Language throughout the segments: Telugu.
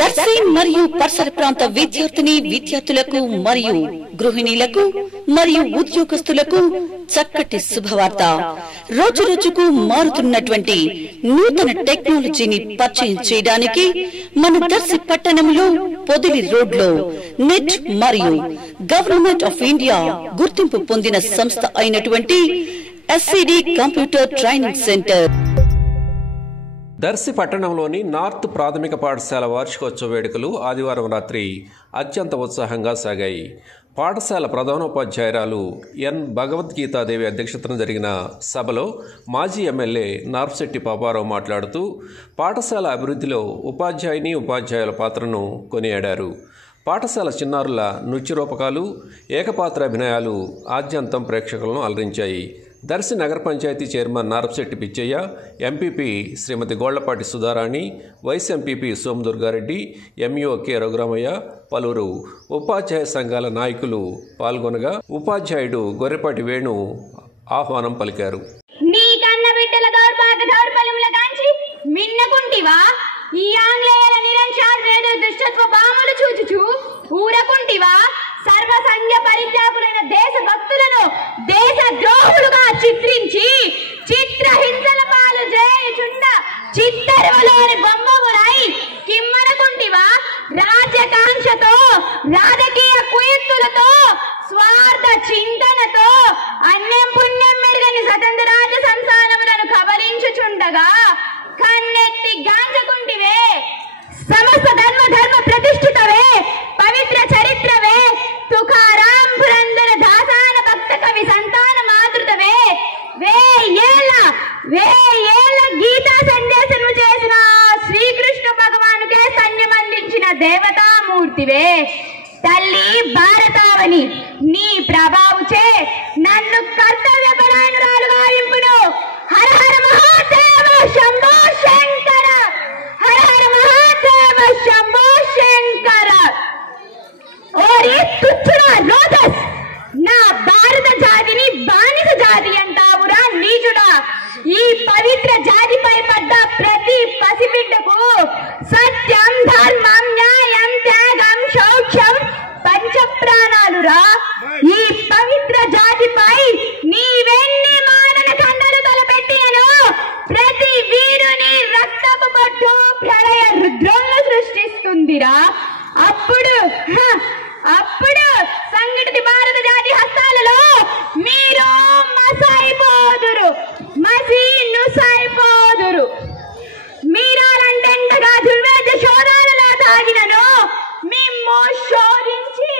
దర్శి మరియు పరిసర ప్రాంత విద్యార్థిని విద్యార్థులకు మరియు గృహిణీలకు మరియు ఉద్యోగస్తులకు చక్కటి శుభవార్త. రోజు రోజుకు మారుతున్నటువంటి నూతన టెక్నాలజీని పరిచయం చేయడానికి మన దర్శి పట్టణంలో పొదిలి రోడ్లో నెట్ మరియు గవర్నమెంట్ ఆఫ్ ఇండియా గుర్తింపు పొందిన సంస్థ అయినటువంటి SCD computer training centre. Darsi పట్టణంలోని నార్త్ ప్రాథమిక పాఠశాల వార్షికోత్సవ వేడుకలు ఆదివారం రాత్రి అత్యంత ఉత్సాహంగా సాగాయి. పాఠశాల ప్రధానోపాధ్యాయురాలు ఎన్ భగవద్గీతాదేవి అధ్యక్షతన జరిగిన సభలో మాజీ ఎమ్మెల్యే నార్పశెట్టి పాపారావు మాట్లాడుతూ పాఠశాల అభివృద్ధిలో ఉపాధ్యాయుల పాత్రను కొనియాడారు. పాఠశాల చిన్నారుల నృత్యరూపకాలు, ఏకపాత్ర అభినయాలు ఆద్యంతం ప్రేక్షకులను అలరించాయి. దర్శి నగర panchayat chairman Narpasetti Pichaiah, MPP Srimati Gollapati Sudharani, vice MPP Somadurgareddy, MEO K Raghuramaiah, పలువురు ఉపాధ్యాయ సంఘాల నాయకులు పాల్గొనగా ఉపాధ్యాయుడు గొర్రెపాటి వేణు ఆహ్వానం పలికారు. ఈ ఆంగ్లేయుల నిరంశార్వేద దుష్టత్వ బాములు చూచుచు ఊరకుంటివా? సర్వ సంఘ పరిత్యాగులైన దేశ భక్తులను దేశ ద్రోహులుగా చిత్రించి చిత్రహింసల పాలు చేయుచుండ చిత్తరువులోని బొమ్మములై కిమ్మరకుంటివా? రాజ్యకాంక్షతో, రాజకీయ కుయుక్తులతో, స్వార్థ చింతనతో అన్యం పుణ్యం మెరుగని స్వతంత్ర రాజ్య సంస్థానములను కబలించుచుండగా కన్నెత్తి గాంచకుంటివే. సమస్త ధర్మ ప్రతిష్ఠితవే, పవిత్ర చరిత్రవే, తుకారాం పురందర దాసాన భక్త కవి సంతాన మాతృతవే, వేయేళ్ల గీతా సందేశము చేసిన శ్రీకృష్ణ భగవానుకే సన్యమందించిన దేవతామూర్తివే. తల్లి భారతావని నీ ప్రభావుచే నన్ను కర్తవ్య పరాయణురాలుగా ఇంపును. హర హర మహాదేవ శంభో శంకర, హర హర మహాదేవ శంభో శంకర. ఓరి తుచ్చుడా లోటస్, నా భారత జాతిని బానిస జాతి అంటావురా నీచుడా? ఈ పవిత్ర జాతిపై పడ్డ ప్రతి పసిబిడ్డకు సత్యం, ధర్మం, న్యాయం, త్యాగం, శౌక్ష్యం పంచ ప్రాణాలురా. ఈ పవిత్ర జాతిపై నీవెన్ని మానన ఖండలు తలపెట్టినను ప్రతి వీరుని రక్తపు పట్టు ప్రళయ రుద్రంను సృష్టిస్తుందిరా. అప్పుడు సంఘటిత భారత జాతి హస్తాలలో మీరు మసైపోదురు. మీరాలంటెంటగా దుర్వేద్య శోధాలలో తాగినను మిమ్ము శోధించి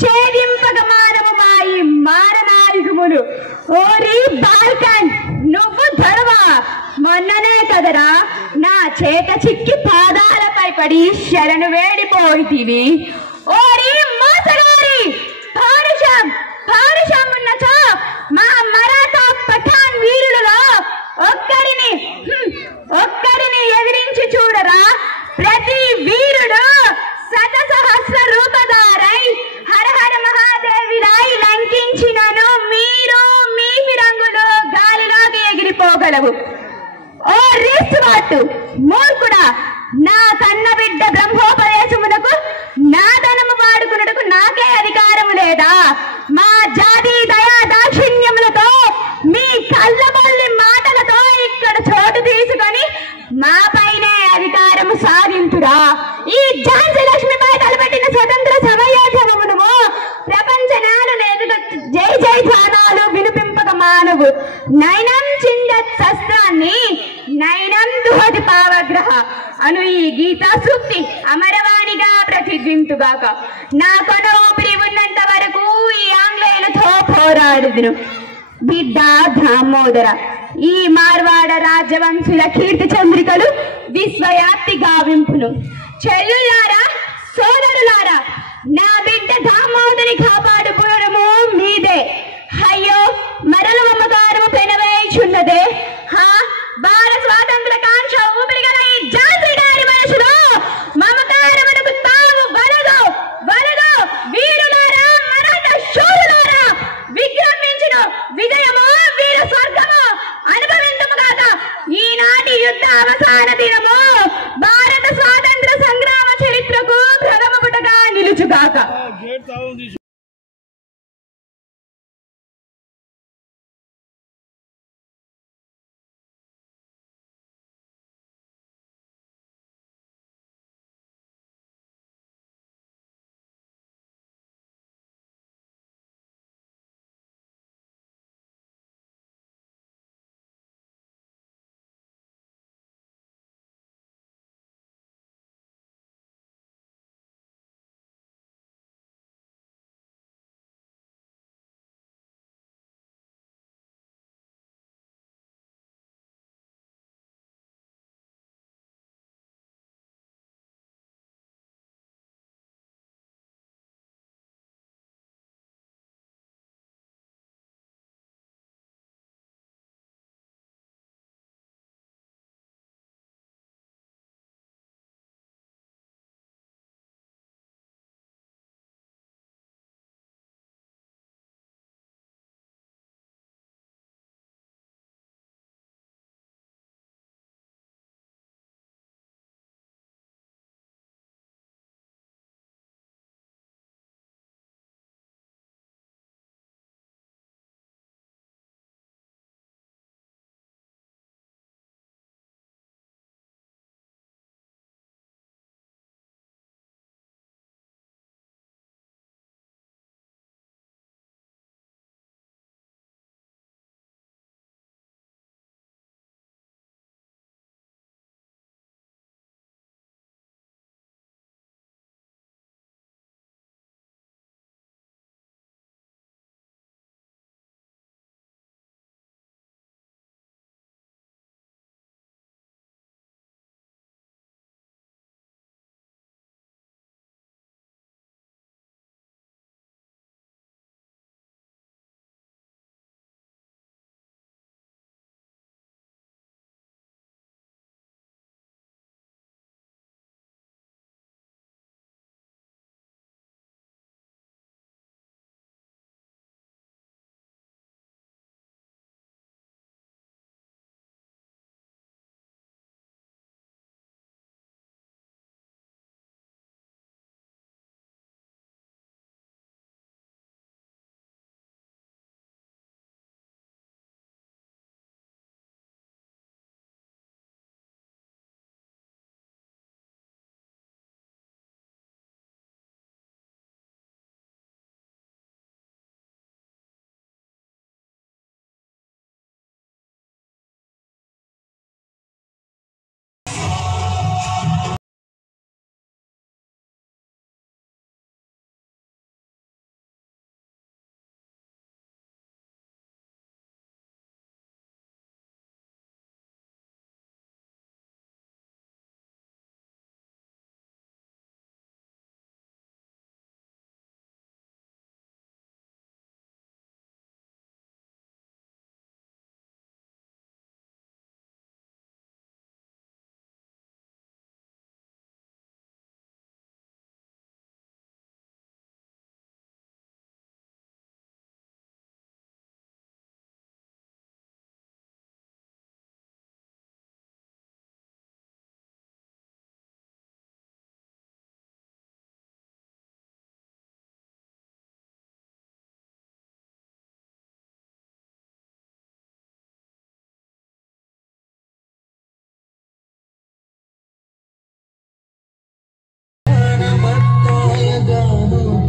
ఛేదింపక మానము మా ఈ మారణాయుధములు. ఓరి బాల్కన్, నువ్వు ధరవా? మొన్ననే కదరా నా చేత చిక్కి పాదాలపై పడి శరణు వేడిపోయితివి. ఓరి మోసగారి, పౌరుషం ఉన్నచో మా మరాఠా పఠాన్ వీరులలో ఒక్కరిని ఎదిరించి చూడరా. ప్రతి వీరుడు శతసహస్ర రూపధారై హర హర మహాదేవిలై లంకించినను మీరు మీ ఫిరంగులు గాలిలోకి ఎగిరిపోగలవు. ఓ రిస్వాటు మూర్ఖుడా, నా కన్న బిడ్డ బ్రహ్మోపదేశమునకు నా ధనము వాడుకున్నటకు నాకే అధికారము లేదా? మా జాతి దయా దాక్షిణ్యములతో మీ కళ్ళబొల్లి మాటలతో ఇక్కడ చోటు తీసుకొని మా పైనే అధికారము సాధింతురా. ఈ ఝాన్సీ లక్ష్మిపై తలపెట్టిన స్వతంత్ర సమయోధనమును ప్రపంచ నేల జై జై ధ్వానాలు వినిపింపక మానవు. నైనం చిందత్ శస్త్రాన్ని నైనం దుహతి పావగ్రహ అను ఈ గీతా సూక్తి అమరవాణిగా ప్రతిధ్వింతుగాక. నా కొన ఊపిరి ఉన్నంత వరకు ఈ ఆంగ్లేయులతో పోరాడుదును. బిడ్డ దామోదర, ఈ మార్వాడ రాజవంశుల కీర్తి చంద్రికలు విశ్వవ్యాప్తి గావింపును. చెల్లులారా, సోదరులారా, నా బిడ్డ దామోదరి కాపాడు పురము మీదే. అయ్యో మరల మమకారము పెనవేయుచున్నదే. భారత స్వాతంత్ర కాంక్ష ఊపిరిగల ఈ ఝాన్సీ గారి మనసులో మమకారమునకు తావు వలదు. వీరులారా, మరాఠ శూరులారా, విజృంభించును విజయమో వీర స్వర్గమో అనుభవించుముగాక. ఈనాటి యుద్ధ అవసాన దినము భారత స్వాతంత్ర సంగ్రామ చరిత్ర నెరవేర్చుగాక.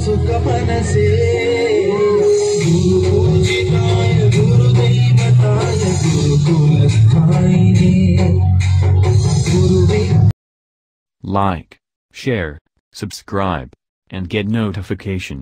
सुखमनसे गुरुपूजिताय गुरुदैवताय गुरुकुलस्थायिने गुरुवे Like, share, subscribe, and get notification.